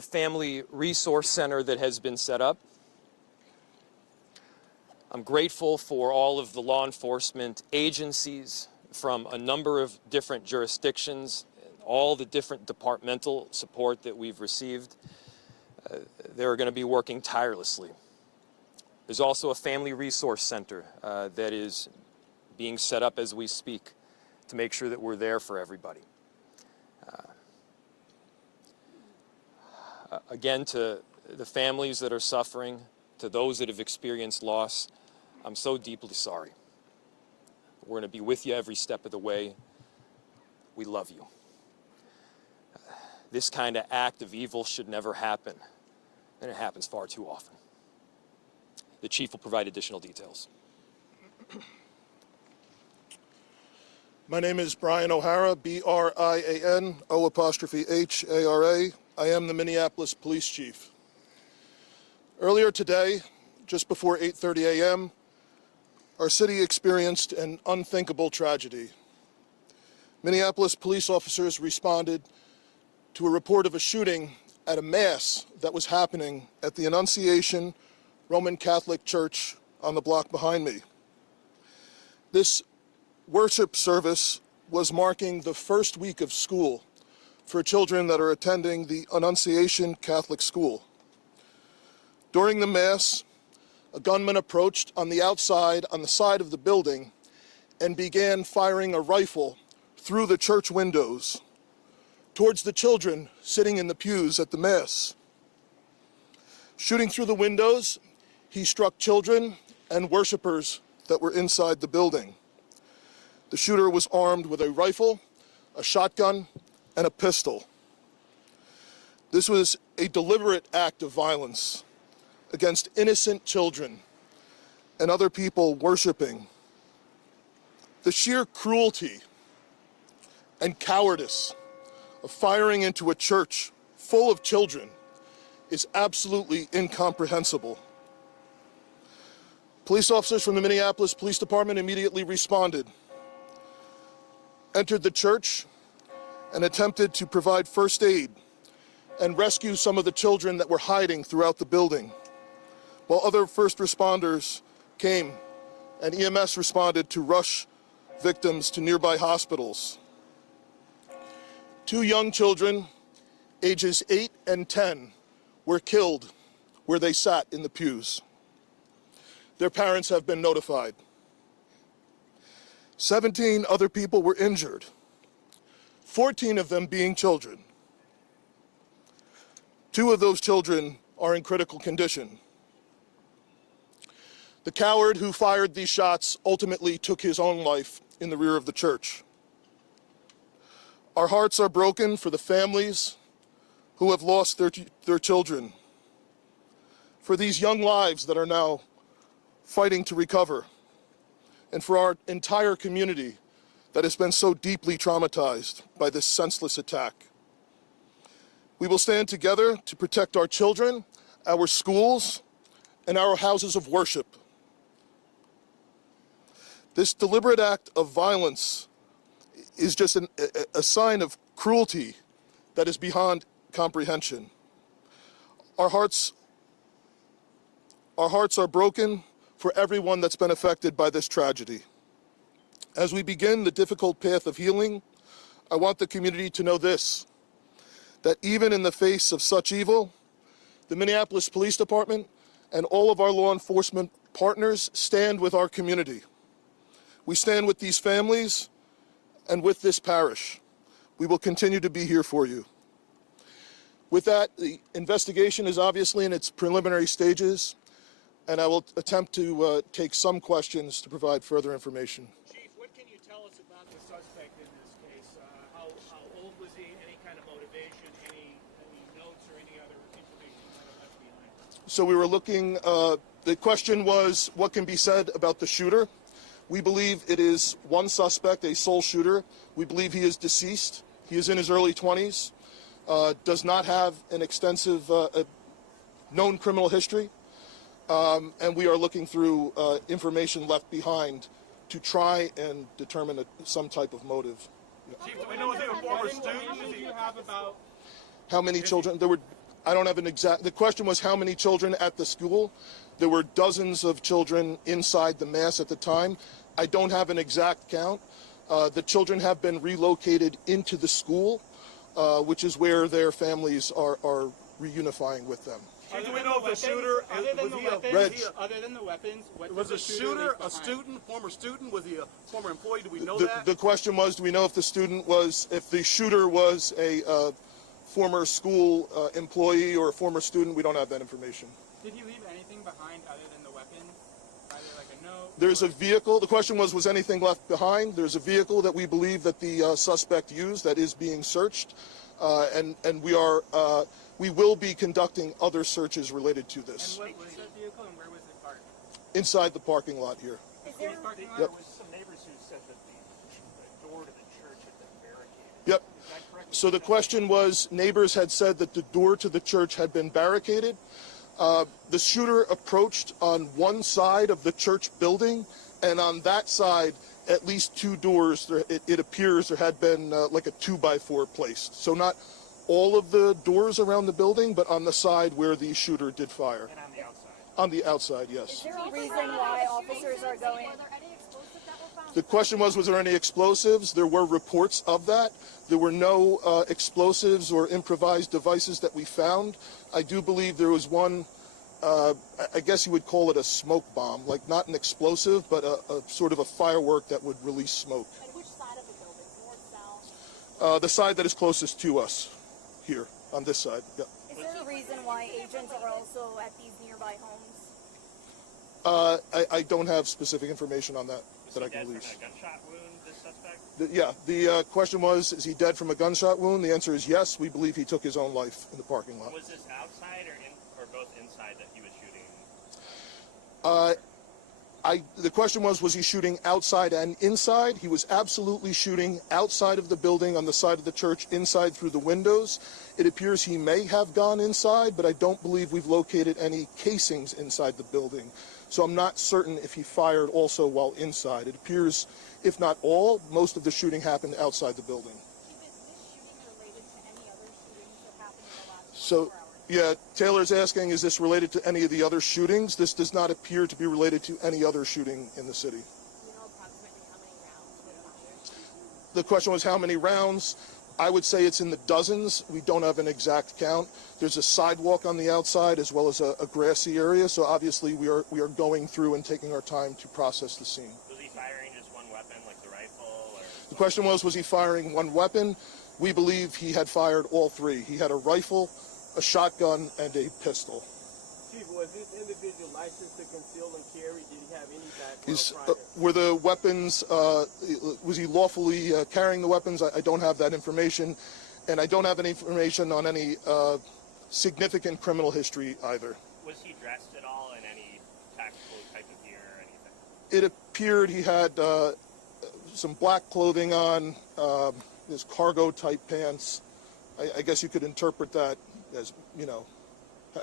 a family resource center that has been set up. I'm grateful for all of the law enforcement agencies from a number of different jurisdictions, all the different departmental support that we've received. They're going to be working tirelessly. There's also a family resource center that is being set up as we speak to make sure that we're there for everybody. Again, to the families that are suffering, to those that have experienced loss, I'm so deeply sorry. We're going to be with you every step of the way. We love you. This kind of act of evil should never happen, and it happens far too often. The chief will provide additional details. My name is Brian O'Hara, B-R-I-A-N, O''H-A-R-A. I am the Minneapolis Police Chief. Earlier today, just before 8:30 a.m., our city experienced an unthinkable tragedy. Minneapolis police officers responded to a report of a shooting at a mass that was happening at the Annunciation Roman Catholic Church on the block behind me. This worship service was marking the first week of school for children that are attending the Annunciation Catholic School. During the Mass, a gunman approached on the outside, on the side of the building, and began firing a rifle through the church windows towards the children sitting in the pews at the Mass. Shooting through the windows, he struck children and worshipers that were inside the building. The shooter was armed with a rifle, a shotgun, and a pistol. This was a deliberate act of violence against innocent children and other people worshiping. The sheer cruelty and cowardice of firing into a church full of children is absolutely incomprehensible. Police officers from the Minneapolis Police Department immediately responded, entered the church, and attempted to provide first aid and rescue some of the children that were hiding throughout the building, while other first responders came and EMS responded to rush victims to nearby hospitals. 2 young children, ages 8 and 10, were killed where they sat in the pews. Their parents have been notified. 17 other people were injured, 14 of them being children. 2 of those children are in critical condition. The coward who fired these shots ultimately took his own life in the rear of the church. Our hearts are broken for the families who have lost their children, for these young lives that are now fighting to recover, and for our entire community that has been so deeply traumatized by this senseless attack. We will stand together to protect our children, our schools, and our houses of worship. This deliberate act of violence is just a sign of cruelty that is beyond comprehension. Our hearts are broken for everyone that's been affected by this tragedy. As we begin the difficult path of healing, I want the community to know this, that even in the face of such evil, the Minneapolis Police Department and all of our law enforcement partners stand with our community. We stand with these families and with this parish. We will continue to be here for you. With that, the investigation is obviously in its preliminary stages, and I will attempt to take some questions to provide further information. Chief, what can you tell us about the suspect in this case? How old was he? Any kind of motivation? Any notes or any other information you might have left behind? So we were looking, the question was, what can be said about the shooter? We believe it is one suspect, a sole shooter. We believe he is deceased. He is in his early 20s, does not have an extensive known criminal history, and we are looking through information left behind to try and determine some type of motive. Chief, do we know if they were former students? Do you have about how many children? There were I don't have an exact, the question was how many children at the school. There were dozens of children inside the mass at the time. I don't have an exact count. The children have been relocated into the school, which is where their families are reunifying with them. Do we know if the shooter, other than the weapons, what was did a shooter a leave student, former student? Was he a former employee? Do we know that? The question was, do we know if the shooter was a former school employee or a former student? We don't have that information. Did he leave anything behind other than the weapon? Either like a note? There's a vehicle. The question was anything left behind? There's a vehicle that we believe that the suspect used that is being searched, and we will be conducting other searches related to this. And what was that vehicle and where was it parked? Inside the parking lot here. Is there parking lot? Yep. There was some neighbors who said that the door to the church had been barricaded. Yep. Is that correct? So the question was, neighbors had said that the door to the church had been barricaded. The shooter approached on one side of the church building, and on that side, at least two doors, it appears there had been like a 2x4 placed. So not all of the doors around the building, but on the side where the shooter did fire. And on the outside. On the outside, yes. Is there a reason why officers are going? Were there any explosives that were found? The question was there any explosives? There were reports of that. There were no explosives or improvised devices that we found. I do believe there was one, I guess you would call it a smoke bomb, like not an explosive, but a sort of a firework that would release smoke. And which side of the building? North, south? The side that is closest to us, here, on this side. Yeah. Is there a reason why agents are also at these nearby homes? I don't have specific information on that that I can Was he release. dead from a gunshot wound, this suspect? The question was, is he dead from a gunshot wound? The answer is yes. We believe he took his own life in the parking lot. Was this outside or both inside that he was shooting? The question was he shooting outside and inside? He was absolutely shooting outside of the building on the side of the church, inside through the windows. It appears he may have gone inside, but I don't believe we've located any casings inside the building. So I'm not certain if he fired also while inside. It appears, if not all, most of the shooting happened outside the building. Is this shooting related to any other shootings that happened in the last So, 24 hours? yeah, Taylor's asking, is this related to any of the other shootings? This does not appear to be related to any other shooting in the city. Do you know approximately how many rounds were fired? The question was how many rounds? I would say it's in the dozens. We don't have an exact count. There's a sidewalk on the outside as well as a grassy area, so obviously we are going through and taking our time to process the scene. Was he firing just one weapon, like the rifle? Or The question was he firing one weapon? We believe he had fired all three. He had a rifle, a shotgun, and a pistol. Chief, was this individual licensed to conceal and carry? Did he have any background prior? Were the weapons, was he lawfully carrying the weapons? I don't have that information, and I don't have any information on any significant criminal history either. was he dressed at all in any tactical type of gear or anything? It appeared he had some black clothing on, his cargo-type pants. I guess you could interpret that as,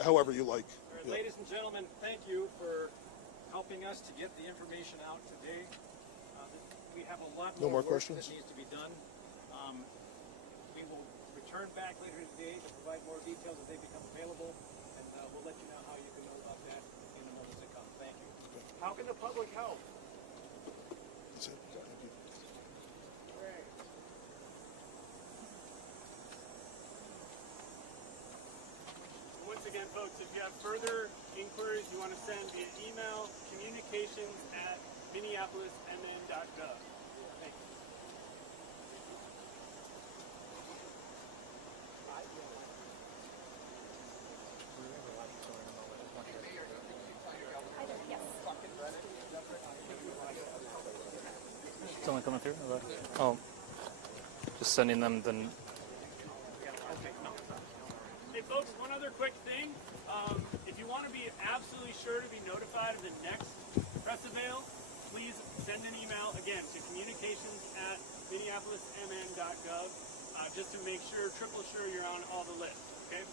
however you like. Yeah. Ladies and gentlemen, thank you for helping us to get the information out today. We have a lot No more more work questions? that needs to be done. We will return back later today to provide more details as they become available, and we'll let you know how you can know about that in the moments to come. Thank you. How can the public help? That's it. Thank you. Once again, folks, if you have further inquiries, you want to send via email, communications@minneapolismn.gov. Thank you. Yes. Someone coming through? Oh, just sending them the. Hey, folks, one other quick thing. If you want to be absolutely sure to be notified of the next press avail, please send an email, again, to communications@minneapolismn.gov, just to make sure, triple sure you're on all the lists, okay?